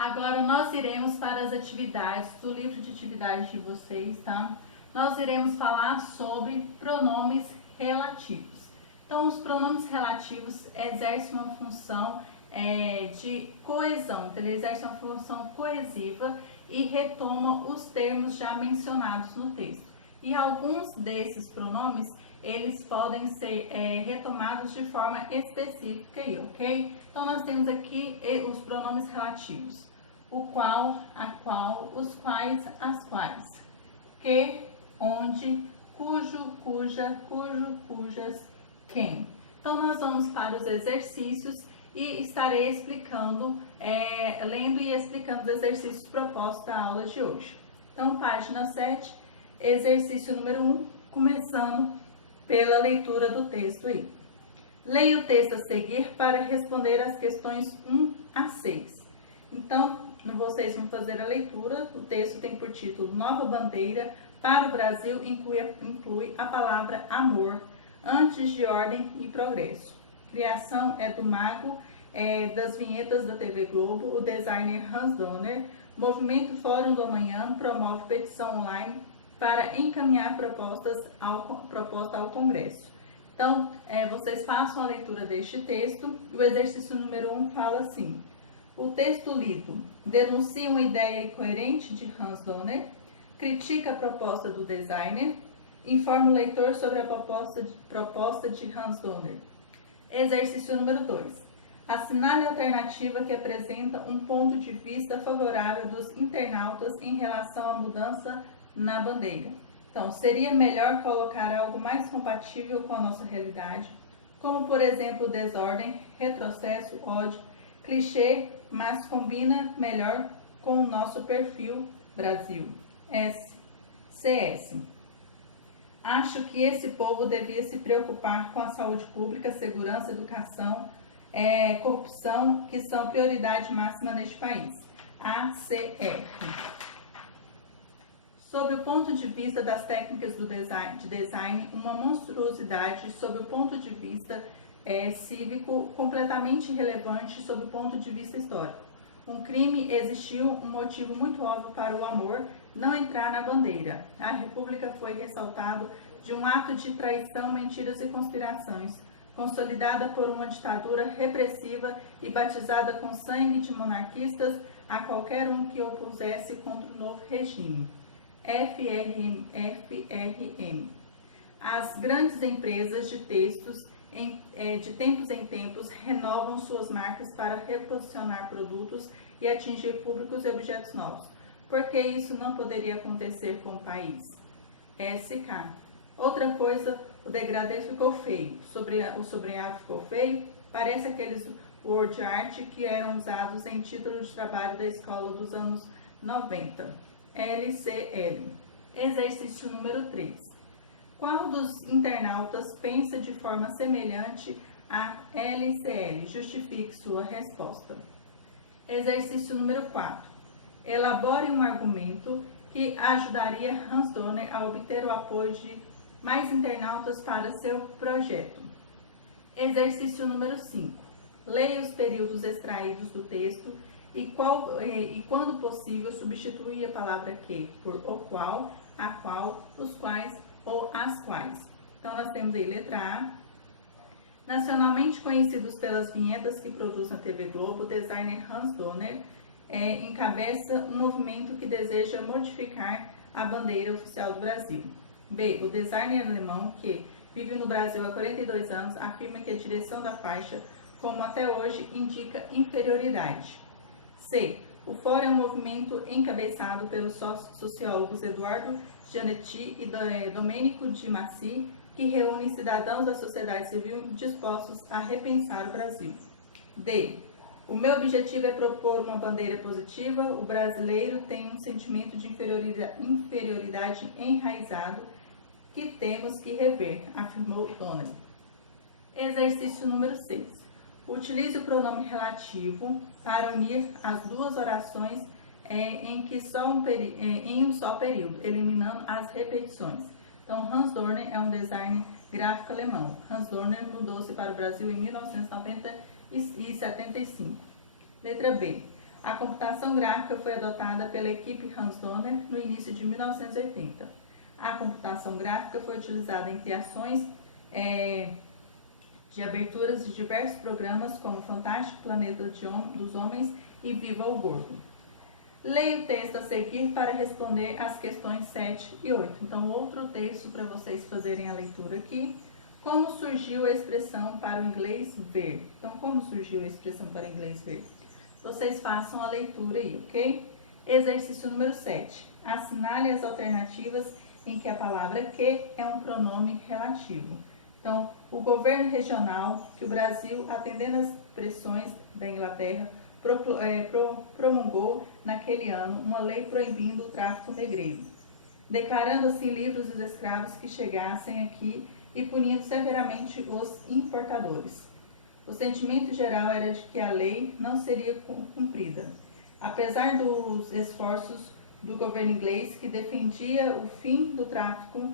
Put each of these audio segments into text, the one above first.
Agora nós iremos para as atividades do livro de atividades de vocês, tá? Nós iremos falar sobre pronomes relativos. Então, os pronomes relativos exercem uma função de coesão, então, ele exerce uma função coesiva e retoma os termos já mencionados no texto. E alguns desses pronomes, eles podem ser retomados de forma específica aí, ok? Então, nós temos aqui os pronomes relativos. O qual, a qual, os quais, as quais. Que, onde, cujo, cuja, cujo, cujas, quem. Então, nós vamos para os exercícios e estarei explicando, lendo e explicando os exercícios propostos da aula de hoje. Então, página 7, exercício número 1, começando pela leitura do texto aí. Leia o texto a seguir para responder as questões 1 a 6. Então, vocês vão fazer a leitura. O texto tem por título Nova Bandeira para o Brasil, inclui a palavra amor, antes de ordem e progresso. Criação é do mago das vinhetas da TV Globo, o designer Hans Donner. Movimento Fórum do Amanhã promove petição online para encaminhar proposta ao Congresso. Então, vocês façam a leitura deste texto. O exercício número 1 fala assim: o texto lido denuncia uma ideia incoerente de Hans Donner, critica a proposta do designer, informa o leitor sobre a proposta de Hans Donner. Exercício número 2. Assinale a alternativa que apresenta um ponto de vista favorável dos internautas em relação à mudança na bandeira. Então, seria melhor colocar algo mais compatível com a nossa realidade, como, por exemplo, desordem, retrocesso, ódio, clichê, mas combina melhor com o nosso perfil Brasil. CS. Acho que esse povo devia se preocupar com a saúde pública, segurança, educação, corrupção, que são prioridade máxima neste país. ACR. Sob o ponto de vista das técnicas de design, uma monstruosidade sob o ponto de vista cívico, completamente irrelevante sob o ponto de vista histórico. Um crime existiu, um motivo muito óbvio para o amor não entrar na bandeira. A República foi ressaltado de um ato de traição, mentiras e conspirações, consolidada por uma ditadura repressiva e batizada com sangue de monarquistas a qualquer um que opusesse contra o novo regime. FRM. As grandes empresas de textos de tempos em tempos renovam suas marcas para reposicionar produtos e atingir públicos e objetos novos. Por que isso não poderia acontecer com o país? SK. Outra coisa, o degradê ficou feio. O sobrenhado ficou feio. Parece aqueles word art que eram usados em título de trabalho da escola dos anos 90. LCL. Exercício número 3. Qual dos internautas pensa de forma semelhante a LCL? Justifique sua resposta. Exercício número 4. Elabore um argumento que ajudaria Hans Donner a obter o apoio de mais internautas para seu projeto. Exercício número 5. Leia os períodos extraídos do texto e quando possível, substituir a palavra que por o qual, a qual, os quais ou as quais. Então, nós temos aí letra A. Nacionalmente conhecidos pelas vinhetas que produz na TV Globo, o designer Hans Donner encabeça um movimento que deseja modificar a bandeira oficial do Brasil. B. O designer alemão, que vive no Brasil há 42 anos, afirma que a direção da faixa, como até hoje, indica inferioridade. C. O Fórum é um movimento encabeçado pelos sociólogos Eduardo Gianetti e Domênico Di Massi, que reúne cidadãos da sociedade civil dispostos a repensar o Brasil. D. O meu objetivo é propor uma bandeira positiva. O brasileiro tem um sentimento de inferioridade enraizado que temos que rever, afirmou Donner. Exercício número 6. Utilize o pronome relativo para unir as duas orações em um só período, eliminando as repetições. Então, Hans Donner é um designer gráfico alemão. Hans Donner mudou-se para o Brasil em 1975. Letra B. A computação gráfica foi adotada pela equipe Hans Donner no início de 1980. A computação gráfica foi utilizada em criações de aberturas de diversos programas como Fantástico Planeta dos Homens e Viva o Gordo. Leia o texto a seguir para responder as questões 7 e 8. Então, outro texto para vocês fazerem a leitura aqui. Como surgiu a expressão para o inglês ver? Então, como surgiu a expressão para o inglês ver? Vocês façam a leitura aí, ok? Exercício número 7. Assinale as alternativas em que a palavra que é um pronome relativo. Então, o governo regional, que o Brasil, atendendo às pressões da Inglaterra, promulgou naquele ano uma lei proibindo o tráfico negreiro, declarando assim livres os escravos que chegassem aqui e punindo severamente os importadores. O sentimento geral era de que a lei não seria cumprida, apesar dos esforços do governo inglês, que defendia o fim do tráfico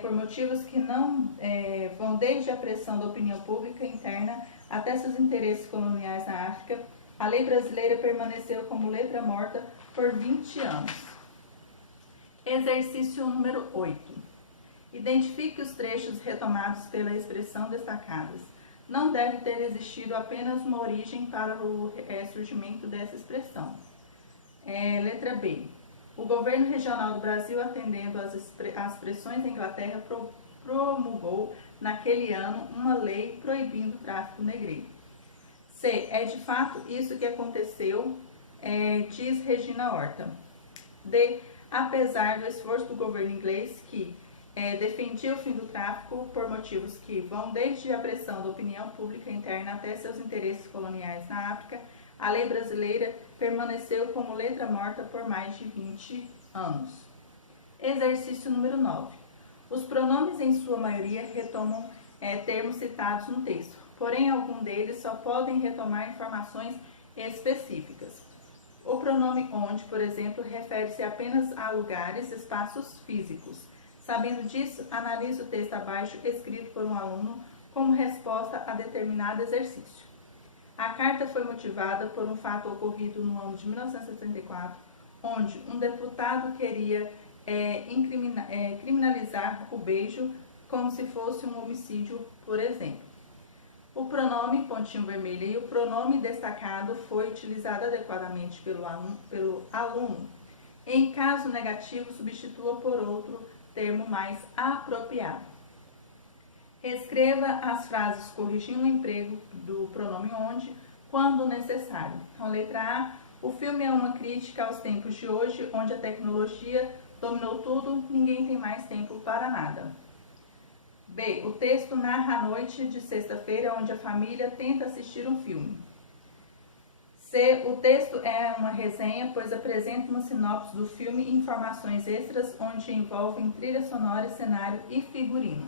por motivos que não vão desde a pressão da opinião pública interna até seus interesses coloniais na África. A lei brasileira permaneceu como letra morta por 20 anos. Exercício número 8. Identifique os trechos retomados pela expressão destacadas. Não deve ter existido apenas uma origem para o surgimento dessa expressão. Letra B. O governo regional do Brasil, atendendo às pressões da Inglaterra, promulgou naquele ano uma lei proibindo o tráfico negreiro. C. É de fato isso que aconteceu, diz Regina Horta. D. Apesar do esforço do governo inglês, que defendia o fim do tráfico por motivos que vão desde a pressão da opinião pública interna até seus interesses coloniais na África, a lei brasileira permaneceu como letra morta por mais de 20 anos. Exercício número 9. Os pronomes, em sua maioria, retomam termos citados no texto. Porém, alguns deles só podem retomar informações específicas. O pronome onde, por exemplo, refere-se apenas a lugares, espaços físicos. Sabendo disso, analise o texto abaixo, escrito por um aluno, como resposta a determinado exercício. A carta foi motivada por um fato ocorrido no ano de 1974, onde um deputado queria criminalizar o beijo como se fosse um homicídio, por exemplo. O pronome pontinho vermelho e o pronome destacado foi utilizado adequadamente pelo aluno. Em caso negativo, substitua por outro termo mais apropriado. Escreva as frases corrigindo o emprego do pronome onde, quando necessário. Então, letra A. O filme é uma crítica aos tempos de hoje, onde a tecnologia dominou tudo, ninguém tem mais tempo para nada. B. O texto narra a noite de sexta-feira, onde a família tenta assistir um filme. C. O texto é uma resenha, pois apresenta uma sinopse do filme e informações extras, onde envolvem trilha sonora, cenário e figurino.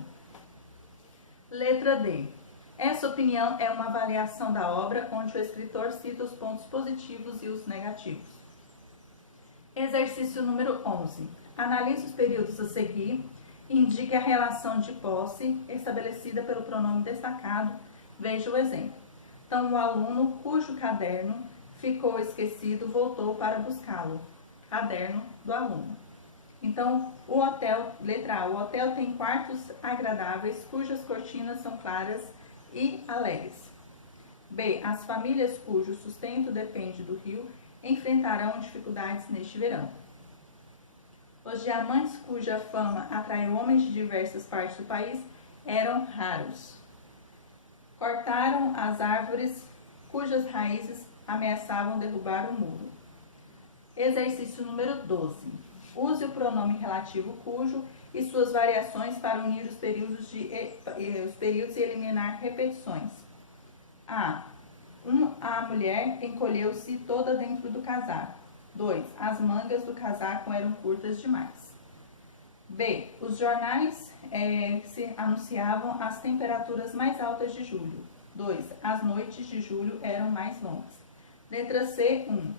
Letra D. Essa opinião é uma avaliação da obra, onde o escritor cita os pontos positivos e os negativos. Exercício número 11. Analise os períodos a seguir. Indique a relação de posse estabelecida pelo pronome destacado. Veja o exemplo. Então, o aluno cujo caderno ficou esquecido voltou para buscá-lo. Caderno do aluno. Então, o hotel, letra A, o hotel tem quartos agradáveis cujas cortinas são claras e alegres. B. As famílias cujo sustento depende do rio enfrentarão dificuldades neste verão. Os diamantes cuja fama atraiu homens de diversas partes do país eram raros. Cortaram as árvores cujas raízes ameaçavam derrubar o muro. Exercício número 12. Use o pronome relativo cujo e suas variações para unir os períodos e eliminar repetições. A. A mulher encolheu-se toda dentro do casaco. 2. As mangas do casaco eram curtas demais. B. Os jornais se anunciavam as temperaturas mais altas de julho. 2. As noites de julho eram mais longas. Letra C. 1.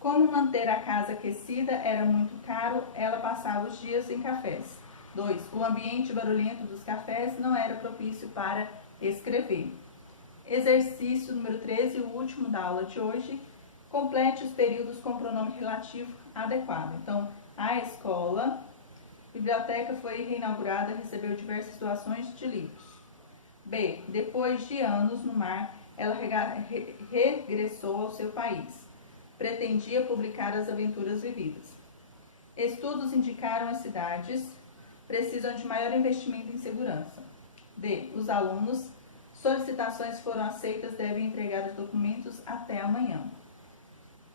Como manter a casa aquecida era muito caro, ela passava os dias em cafés. 2. O ambiente barulhento dos cafés não era propício para escrever. Exercício número 13, o último da aula de hoje. Complete os períodos com pronome relativo adequado. Então, a escola, biblioteca foi reinaugurada e recebeu diversas doações de livros. B. Depois de anos no mar, ela regressou ao seu país. Pretendia publicar as aventuras vividas. Estudos indicaram as cidades precisam de maior investimento em segurança. D. Os alunos, solicitações foram aceitas, devem entregar os documentos até amanhã.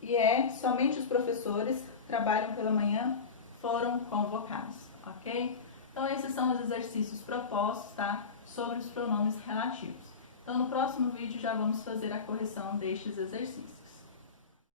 E somente os professores trabalham pela manhã foram convocados, ok? Então esses são os exercícios propostos, tá? Sobre os pronomes relativos. Então no próximo vídeo já vamos fazer a correção destes exercícios.